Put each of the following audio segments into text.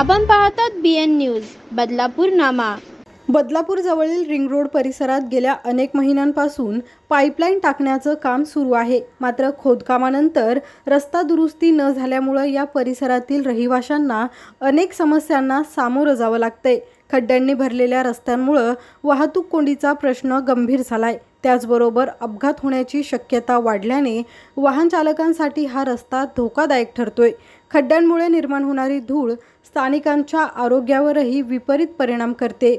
आपण पाहतात BN news Badlapur नामा। बदलापूर जवळील रिंग रोड परिसरात गेल्या अनेक महिन्यांपासून पाईपलाईन टाकण्याचं काम सुरू आहे। मात्र खोदकामानंतर रस्ता दुरुस्ती न झाल्यामुळे या परिसरातील रहिवाशांना अनेक समस्यांना सामोरं जावं लागतंय। खड्ड्यांनी भरलेल्या रस्त्यांमुळे वाहतूक कोंडीचा प्रश्न गंभीर झालाय। त्याचबरोबर अपघात होण्याची शक्यता वाढल्याने वाहन चालकांसाठी हा रस्ता धोकादायक ठरतोय। खड्ड्यांमुळे निर्माण होणारी धूळ स्थानिकांच्या आरोग्यावरही विपरीत परिणाम करते।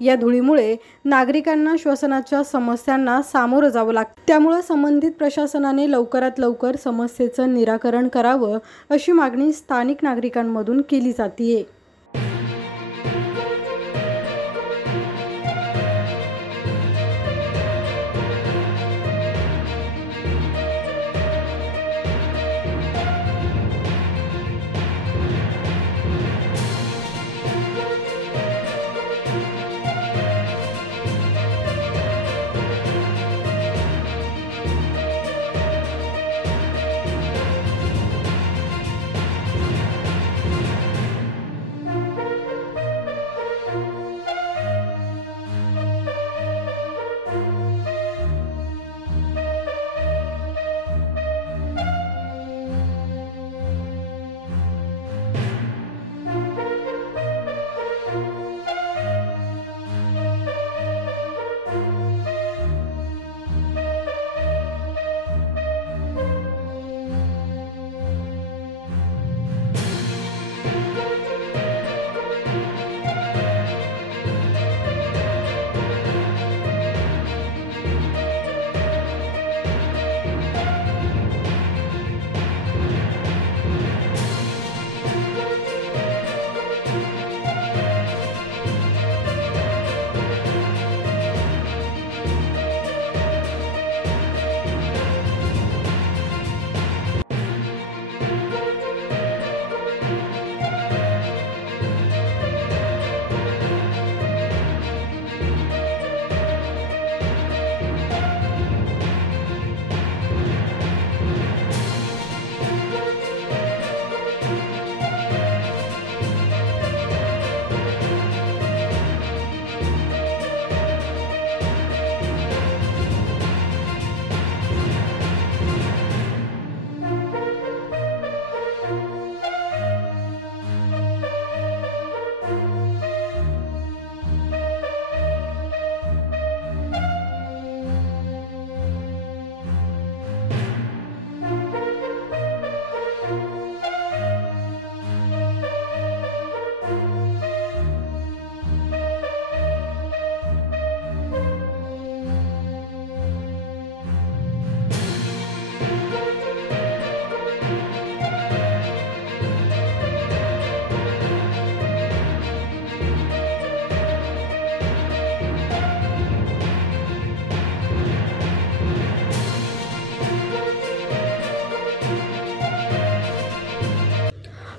या धुळीमुळे नागरिकांना श्वसनाच्या समस्यांना सामोरं जावं लागतं। त्यामुळे संबंधित प्रशासनाने लवकरात लवकर समस्येचं निराकरण करावं अशी मागणी स्थानिक नागरिकांमधून केली जाते।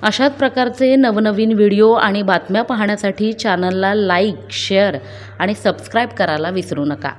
अशाच प्रकारचे नवनवीन व्हिडिओ आणि बातम्या पाहण्यासाठी चॅनलला लाईक, शेअर आणि सबस्क्राईब करायला विसरू नका।